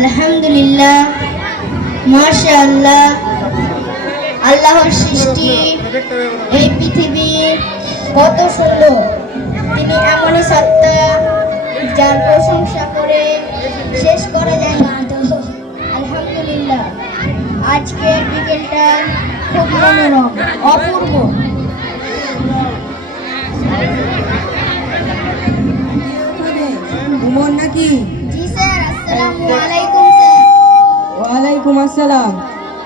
আলহামদুলিল্লাহ মাশাআল্লাহ আল্লাহর সৃষ্টি এই পৃথিবী কত সুন্দর। তিনি এমনই সত্তা যার প্রশংসা করে শেষ করা যায় না আলহামদুলিল্লাহ আজকের বিকেলটা খুব মনোরম অপূর্ব। নাকি? জি স্যার আসসালামু আলাইকুম। ওয়ালাইকুম আসসালাম।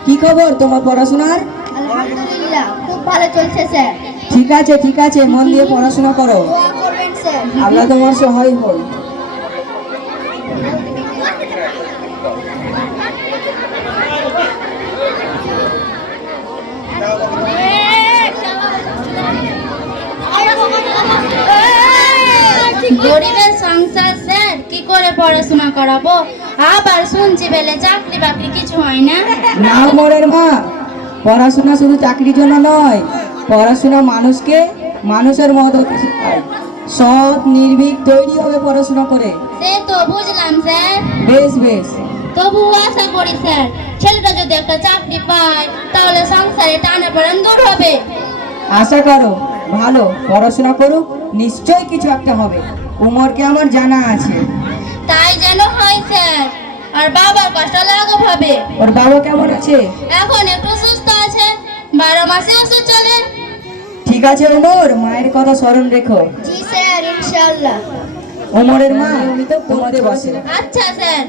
কি খবর তোমার পড়াশোনার? আলহামদুলিল্লাহ খুব ভালো চলছে স্যার। ঠিক আছে ঠিক আছে মন দিয়ে পড়াশোনা করো। আল্লাহ তোমার সহায় হই। গরিবের সংসার কি করে পড়াশোনা করাবো? আবার শুনছি বেলে চাকরি বাকরি কিছু হয় না। না উমরের মা পড়াশোনা শুধু চাকরির জন্য নয় পড়াশোনা মানুষকে মানুষের মতো সৎ নির্ভীক তৈরি হবে পড়াশোনা করে। সে তো বুঝলাম স্যার। বেশ বেশ। তবু আশা করি স্যার ছেলেটা যদি একটা চাকরি পায় তাহলে সংসারে টানা পড়ান দূর হবে। আশা করো ভালো পড়াশোনা করুক নিশ্চয়ই কিছু একটা হবে। উমরকে আমার জানা আছে। তাই যেন হয় স্যার। আর বাবার কষ্ট লাঘব হবে ওর বাবা কেমন আছে? এখন একটু সুস্থ আছে। বারো মাসে ওষুধ চলে। ঠিক আছে ওমর। মায়ের কথা স্মরণ রেখো। জি স্যার ইনশাআল্লাহ। ওমরের মা নিয়মিত তোমাদের বসে আচ্ছা স্যার।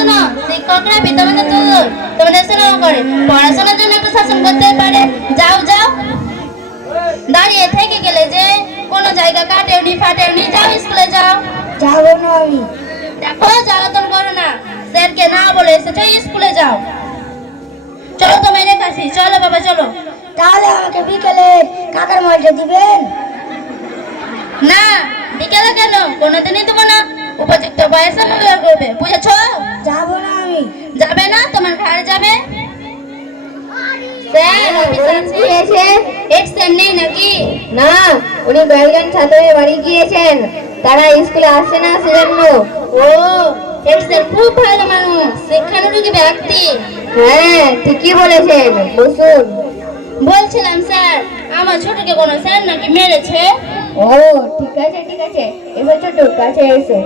শোনো শিক্ষকরা তোমাদের তুল্য তোমাদের স্নেহ করে পড়াশোনার জন্য একটু শাসন করতে পারে। যাও যাও। দাঁড়িয়ে থেকে গেলে যে কোনো জায়গা কাটেওনি ফাটেওনি যাও স্কুলে যাও। যাব না আমি। দেখো জ্বালাতন করো না। স্যারকে না বলে এসেছ স্কুলে যাও। চলো তো মেরে কাছি চলো বাবা চলো। তাহলে আমাকে বিকেলে কাকার মজা দিবেন? না বিকেলে কেন? কোনোদিনই দেবো না। উপযুক্ত বয়সে মূল্য করবে বুঝেছ যাব না আমি যাবে না তোমার ঘরে যাবে স্যার অফিসার নাকি না উনি কয়েকজন ছাত্রের বাড়ি গিয়েছেন। তারা স্কুলে আসছে না সেজন্য। ও খুব ভালো মানুষ শিক্ষানুরোগী ব্যক্তি। হ্যাঁ ঠিকই বলেছেন বসুন। বলছিলাম স্যার আমার ছোটকে কোনো স্যার নাকি মেরেছে? ও ঠিক আছে ঠিক আছে। এসো ছোটু কাছে এসো।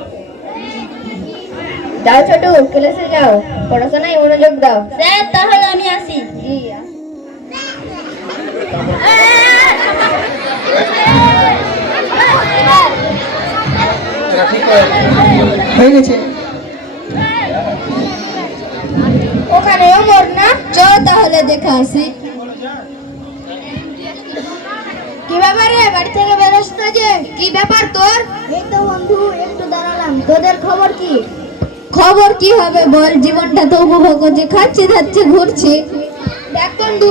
যাও ছোটু ক্লাসে যাও। পড়াশোনায় মনোযোগ দাও। স্যার তাহলে আমি আসি। জি হয়ে গেছে। ওখানে অমর না? চল তাহলে দেখে আসি কি ব্যাপার রে? বাড়ি থেকে বেরোস না যে। কি ব্যাপার তোর? এই তো বন্ধু একটু দাঁড়ালাম। তোদের খবর কি? খবর কি হবে বল? জীবনটা তো উপভোগ করছি খাচ্ছি খাচ্ছি ঘুরছি। দেখ বন্ধু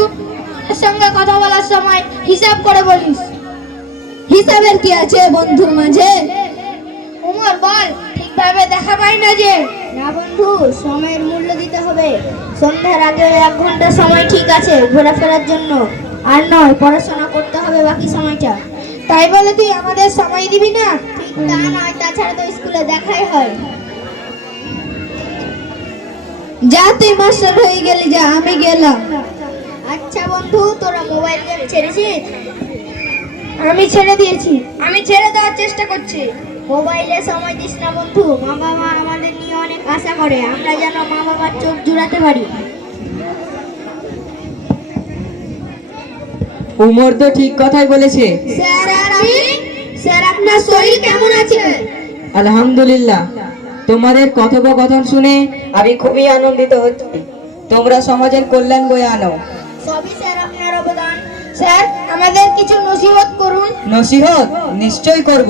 সঙ্গে কথা বলার সময় হিসাব করে বলিস। হিসাবের কি আছে বন্ধুর মাঝে? উমর বল ঠিকভাবে দেখা পাই না যে। না বন্ধু সময়ের মূল্য দিতে হবে। সন্ধ্যার আগে এক ঘণ্টা সময় ঠিক আছে ঘোরাফেরার জন্য। আর নয় পড়াশোনা করতে হবে বাকি সময়টা। তাই বলে তুই আমাদের সময় দিবি না? ঠিক তা নয় তাছাড়া তো স্কুলে দেখাই হয়। যা তুই মাস্টার হয়ে গেলি যা আমি গেলাম। আচ্ছা বন্ধু তোরা মোবাইল গেম ছেড়েছিস? আমি ছেড়ে দিয়েছি। আমি ছেড়ে দেওয়ার চেষ্টা করছি। মোবাইলে সময় দিস না বন্ধু মা বাবা আমাদের নিয়ে অনেক আশা করে আমরা যেন মা বাবার চোখ জুড়াতে পারি। উমর তো ঠিক কথাই বলেছে। স্যার আর আমি? স্যার আপনার শরীর কেমন আছে? আলহামদুলিল্লাহ। তোমাদের কথোপকথন শুনে আমি খুবই আনন্দিত হচ্ছি। তোমরা সমাজের কল্যাণ বয়ে আনো। সবই স্যার আপনার অবদান। স্যার আমাদের কিছু নসিহত করুন। নসিহত? নিশ্চয় করব।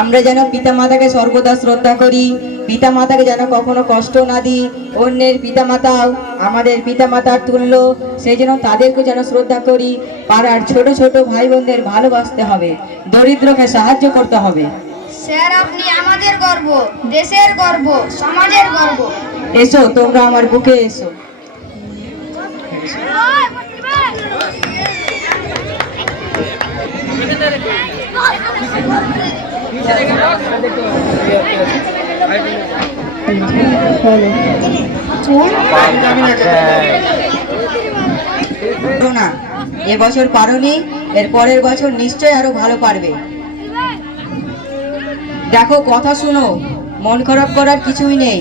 আমরা যেন পিতা সর্বদা শ্রদ্ধা করি পিতা যেন কখনো কষ্ট না দিই অন্যের পিতা আমাদের পিতা মাতার তুল্য সেই জন্য তাদেরকে যেন শ্রদ্ধা করি পাড়ার ছোট ছোট ভাই বোনদের ভালোবাসতে হবে দরিদ্রকে সাহায্য করতে হবে। স্যার আপনি আমাদের গর্ব দেশের গর্ব সমাজের গর্ব। এসো তোমরা আমার বুকে এসো। না এবছর পারোনি, এর পরের বছর নিশ্চয় আরও ভালো পারবে। দেখো, কথা শুনো, মন খারাপ করার কিছুই নেই।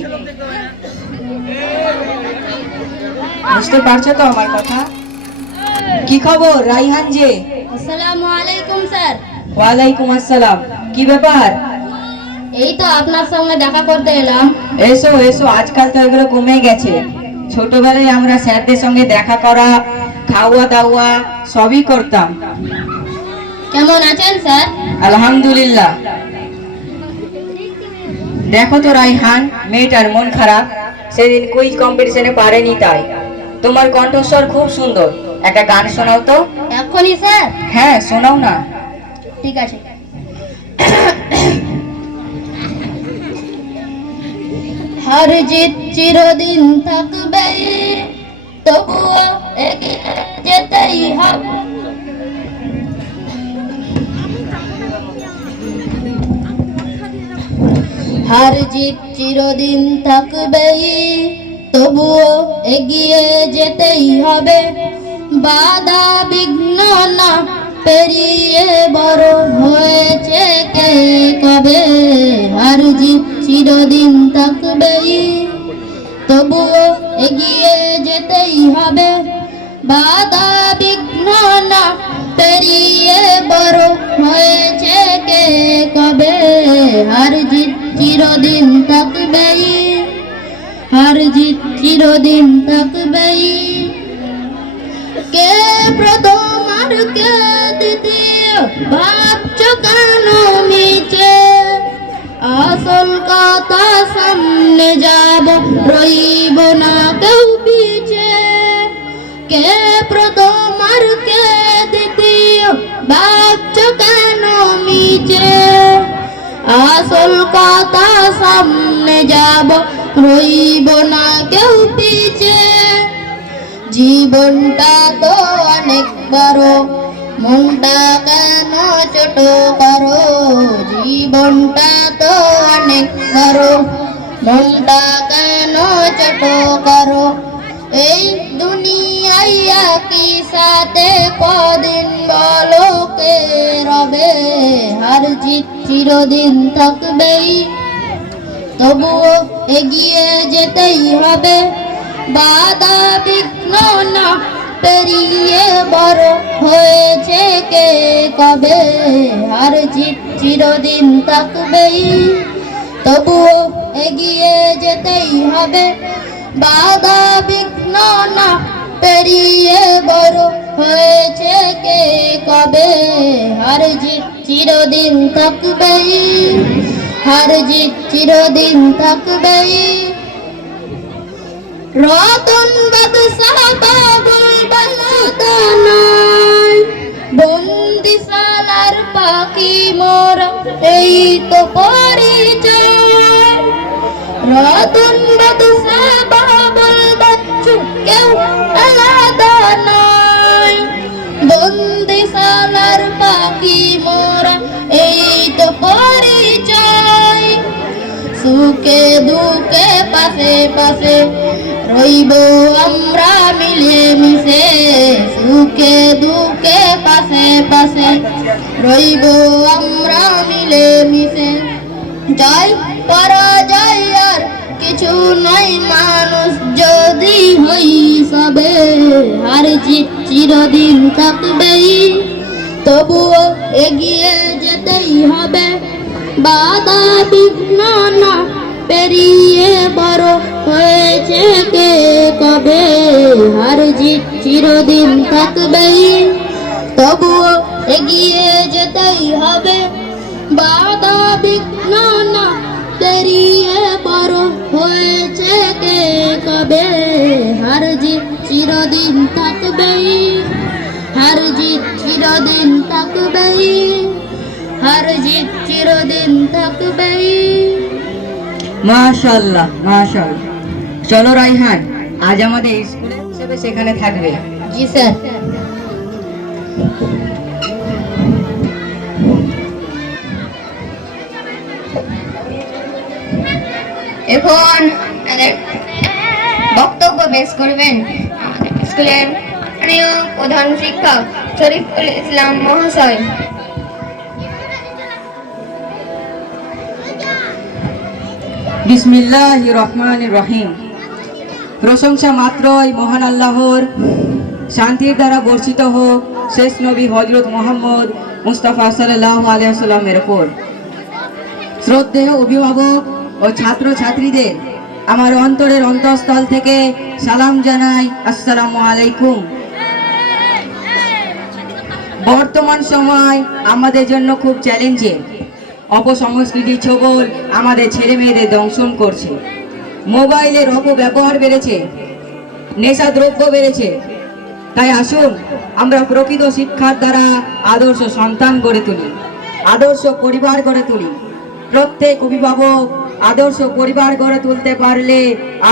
বুঝতে পারছ তো আমার কথা? কি খবর, রাইহান যে? আসসালামু আলাইকুম স্যার। ওয়ালাইকুম আসসালাম। কি ব্যাপার? এই তো আপনার সঙ্গে দেখা করতে এলাম। এসো এসো আজকাল তো এগুলো কমে গেছে। ছোটবেলায় আমরা স্যারদের সঙ্গে দেখা করা খাওয়া দাওয়া সবই করতাম। কেমন আছেন স্যার? আলহামদুলিল্লাহ। দেখো তো রাইহান মেয়েটার মন খারাপ। সেদিন কুইজ কম্পিটিশনে পারেনি তাই। তোমার কণ্ঠস্বর খুব সুন্দর। একটা গান শোনাও তো। এখনই স্যার? হ্যাঁ শোনাও না। ঠিক আছে। হার জিত চিরদিন থাকবে তবুও এগিয়ে যেতেই হবে। হার জিত চিরদিন থাকবেই তবুও এগিয়ে যেতেই হবে। বাধা বিঘ্ন না, পেরিয়ে বড় হয়েছে কে কবে? হার জিত চিরদিন থাকবেই, তবুও এগিয়ে যেতেই হবে। বাধা বিঘ্ন না, পেরিয়ে বড় হয়েছে কে কবে? হার জিত চিরদিন থাকবেই হার জিত চিরদিন থাকবেই কে প্রথম আর কে দ্বিতীয়? ভাবছ কেন নিচে আসল কথা সামনে যাব, রইব না কেউ পিছে। কে প্রথম আর কে দ্বিতীয়? ভাবছ কেন মিছে। আসল কথা সামনে যাব, রইব না জীবনটা তো অনেক বড়। মনটা কেন ছোট করো? জীবনটা তো অনেক বড়। মনটা কেন ছোট করো? এই দুনিয়াইয়া কি সাথে কদিন বলো কে রবে? হার জিত চিরদিন থাকবেই। তবুও এগিয়ে যেতেই হবে। বাধা বিঘ্ন না, পেরিয়ে বড় হয়েছে কে কবে? আর জিত চিরদিন থাকবেই। তবুও এগিয়ে যেতেই হবে। বাধা বিঘ্ন না, পেরিয়ে বড় হয়েছে কে কবে? আর জিত চিরদিন থাকবেই। হার জিত চিরদিন থাকবেই। রতন বাদশাহ বাবুল বালাদানাই বন্দিশালার পাখি মোর এই তো পরিচয়। রতন বাদশাহ সুখে দুঃখে পাশে পাশে রইব আমরা মিলে মিশে। সুখে, দুঃখে, পাশে পাশে রইব আমরা মিলে মিশে। জয় পরাজয় আর কিছু নয়, মানুষ যদি হই সবে জিত চিরদিন থাকবেই। তবুও এগিয়ে যেতেই হবে, বাধা পেরিয়ে বড় হয়েছে কে কবে? হার জিত চিরদিন থাকবেই, তবুও এগিয়ে যেতেই হবে। বাধা বিঘ্ন না, পেরিয়ে বড় হয়েছে কে কবে? হার জিত চিরদিন থাকবেই হার জিত চিরদিন থাকবেই হার জিত চিরদিন থাকবেই। মাশাল্লাহ মাশাল্লাহ চলো রাইহান আজ আমাদের স্কুলে হিসেবে সেখানে থাকবে। জি স্যার। এখন বক্তব্য পেশ করবেন স্কুলের প্রধান শিক্ষক শরীফুল ইসলাম মহাশয়। বিসমিল্লাহ রহমান রহিম প্রশংসা মাত্রই মহান আল্লাহর। শান্তির দ্বারা বর্ষিত হোক শেষ নবী হজরত মোহাম্মদ মুস্তাফা সাল্লাহ আলিয়াল্লামের ওপর শ্রদ্ধেয় অভিভাবক ও ছাত্র ছাত্রীদের আমার অন্তরের অন্তঃস্থল থেকে সালাম জানাই, আসসালামু আলাইকুম। বর্তমান সময় আমাদের জন্য খুব চ্যালেঞ্জিং অপসংস্কৃতির ছবল আমাদের ছেলে মেয়েদের দংশন করছে। মোবাইলের অপব্যবহার বেড়েছে নেশা দ্রব্য বেড়েছে। তাই আসুন, আমরা প্রকৃত শিক্ষার দ্বারা আদর্শ সন্তান গড়ে তুলি, আদর্শ পরিবার গড়ে তুলি। প্রত্যেক অভিভাবক আদর্শ পরিবার গড়ে তুলতে পারলে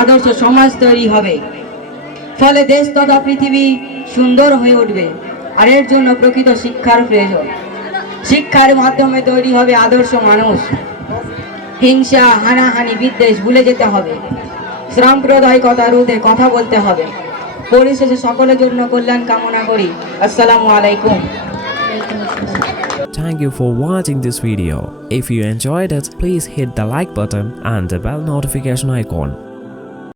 আদর্শ সমাজ তৈরি হবে। ফলে দেশ তথা পৃথিবী সুন্দর হয়ে উঠবে, আর এর জন্য প্রকৃত শিক্ষার প্রয়োজন। শিক্ষার মাধ্যমে তৈরি হবে আদর্শ মানুষ হিংসা হানাহানি বিদ্বেষ ভুলে যেতে হবে সাম্প্রদায়িকতা রোধে কথা বলতে হবে পরিশেষে সকলের জন্য কল্যাণ কামনা করি আসসালামু আলাইকুম Thank you for watching this video. If you enjoyed it, please hit the like button and the bell notification icon.